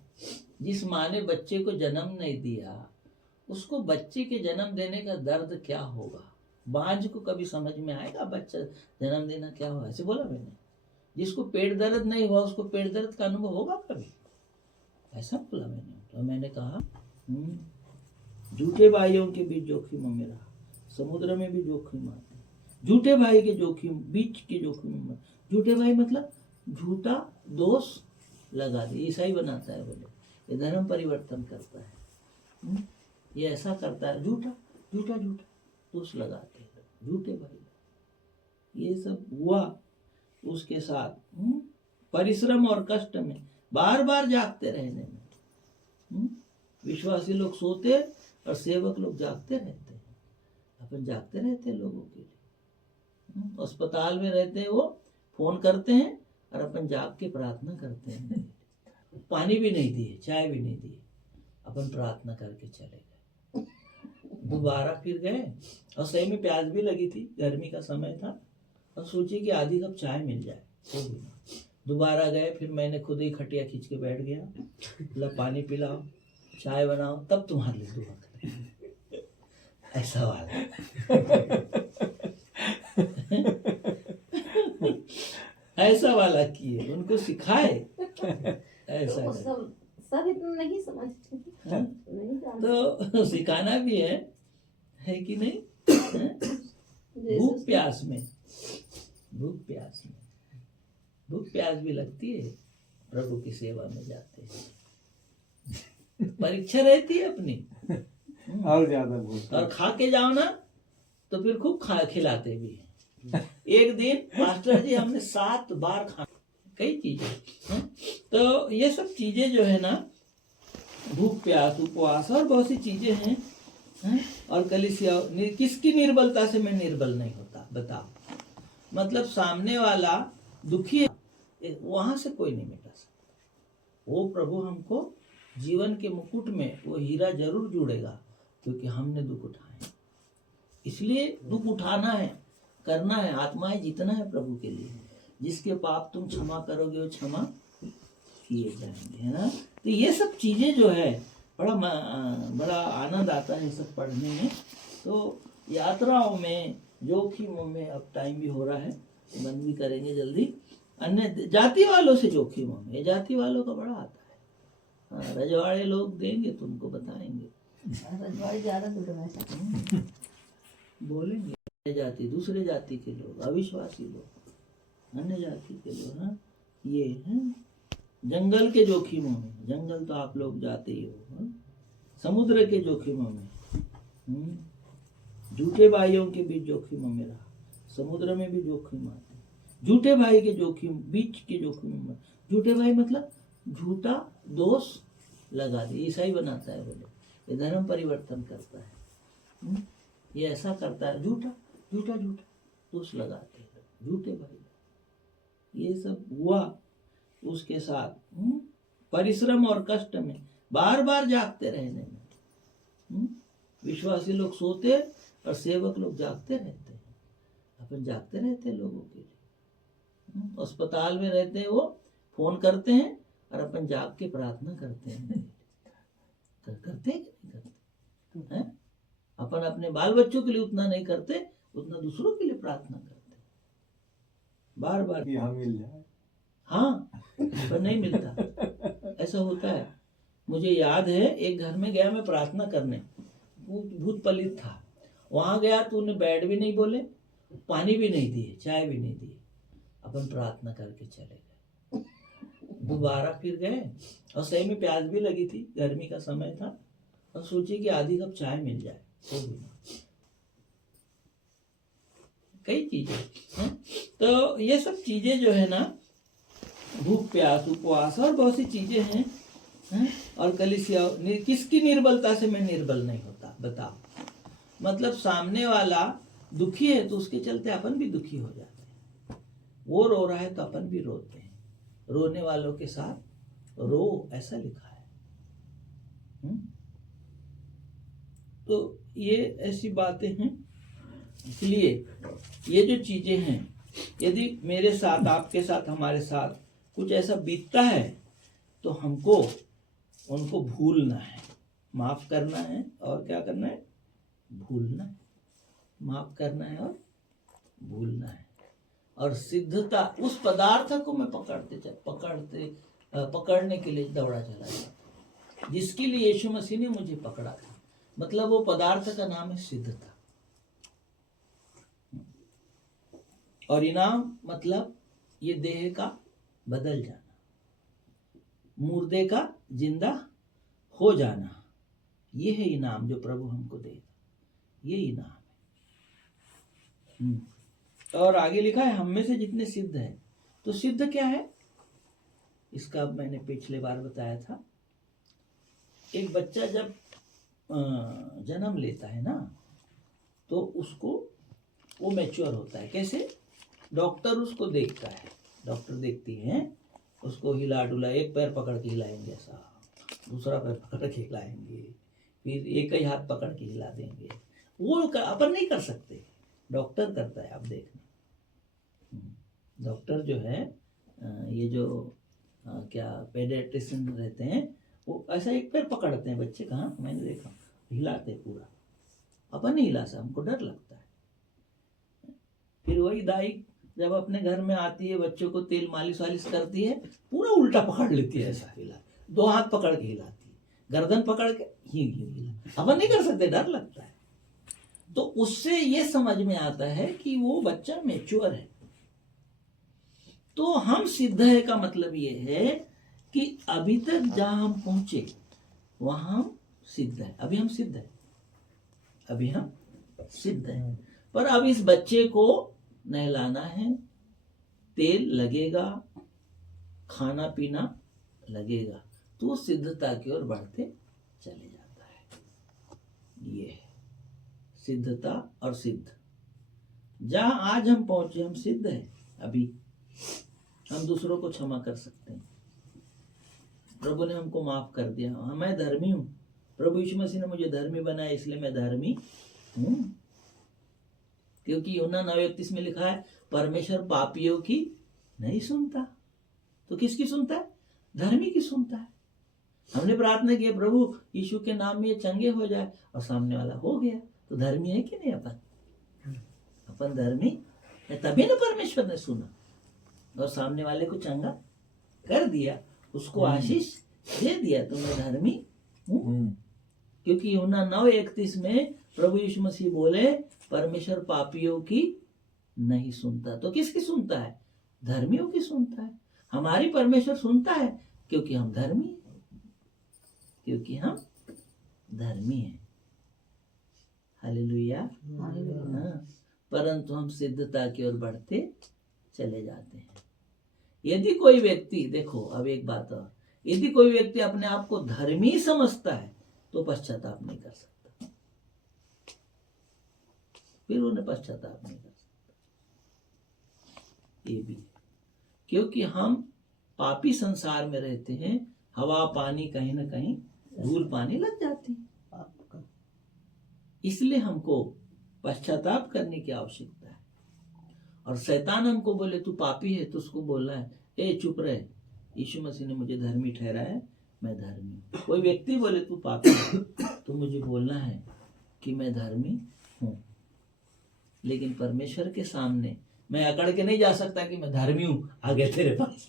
जिस माँ ने बच्चे को जन्म नहीं दिया उसको बच्चे के जन्म देने का दर्द क्या होगा। बांझ को कभी समझ में आएगा बच्चा जन्म देना क्या होगा, ऐसे बोला मैंने। जिसको पेट दर्द नहीं हुआ उसको पेट दर्द का अनुभव होगा कभी, ऐसा बोला मैंने। तो मैंने कहा झूठे भाइयों के बीच जोखिम में रहा, समुद्र में भी जोखिम आते हैं। झूठे भाई के जोखिम, बीच के जोखिम में, झूठे भाई मतलब झूठा दोष लगा दे, ईसाई बनाता है, बोले ये धर्म परिवर्तन करता है, ये ऐसा करता है, झूठा झूठा झूठा दोष लगाते हैं झूठे भाई। ये सब हुआ उसके साथ, परिश्रम और कष्ट में, बार बार जागते रहने में। विश्वासी लोग सोते और सेवक लोग जागते रहते हैं। अपन जागते रहते हैं लोगों के लिए, अस्पताल में रहते हैं, वो फोन करते हैं और अपन जाग के प्रार्थना करते हैं। पानी भी नहीं दिए, चाय भी नहीं दिए, अपन प्रार्थना करके चले गए। दोबारा फिर गए और सही में प्यास भी लगी थी, गर्मी का समय था, और सोची कि आधी कप चाय मिल जाए, हो गई। दोबारा गए, फिर मैंने खुद ही खटिया खींच के बैठ गया, बोला पानी पिलाओ, चाय बनाओ, तब तुम्हारे लिए दुआ करें। ऐसा वाला ऐसा वाला किए, उनको सिखाए ऐसा तो सब इतना नहीं समझते, नहीं जानते। तो सिखाना भी है कि नहीं? भूख प्यास में, भूख प्यास में, भूख प्यास भी लगती है, प्रभु की सेवा में जाते हैं, परीक्षा रहती है अपनी, और ज्यादा भूख, और खा के जाओ ना तो फिर खूब खिलाते भी हैं। एक दिन मास्टर जी हमने 7 बार खा, कई चीजें, तो ये सब चीजें जो है ना, भूख प्यास उपवास और बहुत सी चीजें हैं। और कलीसिया, किसकी निर्बलता से मैं निर्बल नहीं होता, बताओ? मतलब सामने वाला दुखी है, वहां से कोई नहीं मिटा सकता। वो प्रभु हमको जीवन के मुकुट में वो हीरा जरूर जुड़ेगा, क्योंकि हमने दुख उठाए। इसलिए दुख उठाना है, करना है, आत्माएं जीतना है प्रभु के लिए। जिसके पाप तुम क्षमा करोगे वो क्षमा किए जाएंगे, है ना? तो ये सब चीजें जो है, बड़ा आनंद आता है सब पढ़ने में। तो यात्राओं में, जोखिमों में, अब टाइम भी हो रहा है, बंद भी करेंगे जल्दी। अन्य जाति वालों से जोखिमों में, जाति वालों का बड़ा आता है। हाँ, रजवाड़े लोग देंगे तुमको, बताएंगे, रजवाड़ी ज्यादा दूर है, बोलेंगे। जाति, दूसरे जाति के लोग, अविश्वासी लोग, अन्य जाति के लोग, हाँ, ये हैं जंगल के जोखिमों में, जंगल तो आप लोग जाते ही हो, हाँ? समुद्र के जोखिमों में, झूठे भाइयों के बीच जोखिमों में रहा, समुद्र में भी जोखिम आते हैं। झूठे भाई के जोखिम, बीच के जोखिम में, झूठे भाई मतलब झूठा दोष लगा दे, ईसाई बनाता है, बोले ये धर्म परिवर्तन करता है, ये ऐसा करता है, झूठा झूठा झूठा दोष लगाते हैं झूठे भाई। ये सब हुआ उसके साथ, परिश्रम और कष्ट में, बार बार जागते रहने में। विश्वासी लोग सोते और सेवक लोग जागते रहते हैं। अपन जागते रहते हैं लोगों के लिए, अस्पताल में रहते हैं, वो फोन करते हैं और अपन जाग के प्रार्थना करते हैं। करते हैं कि नहीं करते हैं? अपन अपने बाल बच्चों के लिए उतना नहीं करते, उतना दूसरों के लिए प्रार्थना करते हैं, बार बार। यहाँ मिल जाए, हाँ, पर नहीं मिलता, ऐसा होता है। मुझे याद है, एक घर में गया मैं प्रार्थना करने, भूत पलित था, वहां गया तो उन्हें बेड भी नहीं बोले, पानी भी नहीं दिए, चाय भी नहीं दिए, अपन प्रार्थना करके चले गए। दोबारा फिर गए और सही में प्यास भी लगी थी, गर्मी का समय था, और सोची कि आधी कप चाय मिल जाए, हो गई। कई चीजें हैं, तो ये सब चीजें जो है ना, भूख प्यास उपवास और बहुत सी चीजें हैं। और कलीसिया, किसकी निर्बलता से मैं निर्बल नहीं होता, बताओ? मतलब सामने वाला दुखी है तो उसके चलते अपन भी दुखी हो जाते हैं। वो रो रहा है तो अपन भी रोते हैं, रोने वालों के साथ रो, ऐसा लिखा है। तो ये ऐसी बातें हैं। इसलिए ये जो चीजें हैं, यदि मेरे साथ, आपके साथ, हमारे साथ कुछ ऐसा बीतता है तो हमको उनको भूलना है, माफ करना है, और क्या करना है? भूलना है, माफ करना है और भूलना है। और सिद्धता, उस पदार्थ को मैं पकड़ने के लिए दौड़ा चला जाता, जिसके लिए यीशु मसीह ने मुझे पकड़ा था। मतलब वो पदार्थ का नाम है सिद्धता। और इनाम मतलब ये देह का बदल जाना, मुर्दे का जिंदा हो जाना, ये है इनाम जो प्रभु हमको देगा, ये इनाम है। और आगे लिखा है हम में से जितने सिद्ध हैं। तो सिद्ध क्या है इसका मैंने पिछले बार बताया था। एक बच्चा जब जन्म लेता है ना, तो उसको वो मैच्योर होता है। कैसे? डॉक्टर उसको देखता है, डॉक्टर देखती हैं उसको, हिला डुला, एक पैर पकड़ के हिलाएंगे ऐसा, दूसरा पैर पकड़ के हिलाएंगे, फिर एक ही हाथ पकड़ के हिला देंगे। वो अपन नहीं कर सकते, डॉक्टर करता है। आप देखना, डॉक्टर जो है ये जो क्या पेडियाट्रिशियन रहते हैं, वो ऐसा एक पैर पकड़ते हैं बच्चे का, मैंने देखा, हिलाते पूरा। अपन नहीं हिला सकते, हमको डर लगता है। फिर वही दाई जब अपने घर में आती है, बच्चों को तेल मालिश वालिश करती है, पूरा उल्टा पकड़ लेती है, ऐसा हिला, दो हाथ पकड़ के हिलाती है, गर्दन पकड़ के हिला। अपन नहीं कर सकते, डर लगता है। तो उससे ये समझ में आता है कि वो बच्चा मैच्योर है। तो हम सिद्ध है का मतलब ये है कि अभी तक जहां हम पहुंचे वहां हम सिद्ध है। अभी हम सिद्ध है, अभी हम सिद्ध है। पर अब इस बच्चे को नहलाना है, तेल लगेगा, खाना पीना लगेगा, तो सिद्धता की ओर बढ़ते चले जाता है। ये है सिद्धता और सिद्ध। जहां आज हम पहुंचे हम सिद्ध है। अभी हम दूसरों को क्षमा कर सकते हैं, प्रभु ने हमको माफ कर दिया। हाँ, मैं धर्मी हूँ, प्रभु यीशु मसीह ने मुझे धर्मी बनाया, इसलिए मैं धर्मी हूँ। क्योंकि यूहन्ना 9:31 में लिखा है परमेश्वर पापियों की नहीं सुनता। तो किसकी सुनता है? धर्मी की सुनता है। हमने प्रार्थना की प्रभु यीशु के नाम में ये चंगे हो जाए, और सामने वाला हो गया, तो धर्मी है कि नहीं? अपन धर्मी है, तभी ना परमेश्वर ने सुना और सामने वाले को चंगा कर दिया, उसको आशीष दे दिया, तो मैं धर्मी हूँ। क्योंकि यूहन्ना 9:31 में प्रभु यीशु मसीह बोले परमेश्वर पापियों की नहीं सुनता। तो किसकी सुनता है? धर्मियों की सुनता है। हमारी परमेश्वर सुनता है क्योंकि हम धर्मी हैं, क्योंकि हम धर्मी हैं। हालेलुया। हाँ, परंतु हम सिद्धता की ओर बढ़ते चले जाते हैं। यदि कोई व्यक्ति, देखो अब एक बात और, यदि कोई व्यक्ति अपने आप को धर्मी समझता है तो पश्चाताप नहीं कर सकता, फिर उन्हें पश्चाताप नहीं कर सकता। ये भी क्योंकि हम पापी संसार में रहते हैं, हवा पानी कहीं ना कहीं धूल पानी लग जाती है, इसलिए हमको पश्चाताप करने की आवश्यकता है। और शैतान हमको बोले तू पापी है, तो उसको बोलना है ए चुप रहे, यीशु मसीह ने मुझे धर्मी ठहराया है, मैं धर्मी हूँ। कोई व्यक्ति बोले तू पापी है, तो मुझे बोलना है कि मैं धर्मी हूँ। लेकिन परमेश्वर के सामने मैं अकड़ के नहीं जा सकता कि मैं धर्मी हूँ, आगे तेरे पास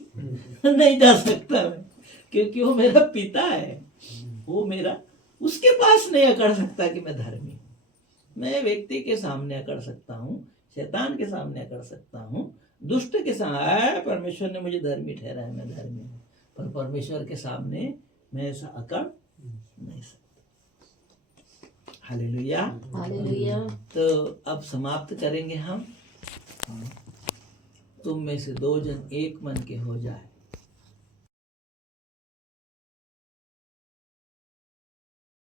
नहीं जा सकता मैं, क्योंकि वो मेरा पिता है, वो मेरा, उसके पास नहीं अकड़ सकता कि मैं धर्मी हूँ। मैं व्यक्ति के सामने अकड़ सकता हूँ, शैतान के सामने अकड़ सकता हूँ, दुष्ट के सामने परमेश्वर ने मुझे धर्मी ठहराया, मैं धर्मी हूँ, पर परमेश्वर के सामने मैं ऐसा अकड़ नहीं सकता। हालेलुया। हालेलुया। तो अब समाप्त करेंगे हम। तुम में से 2 जन एक मन के हो जाए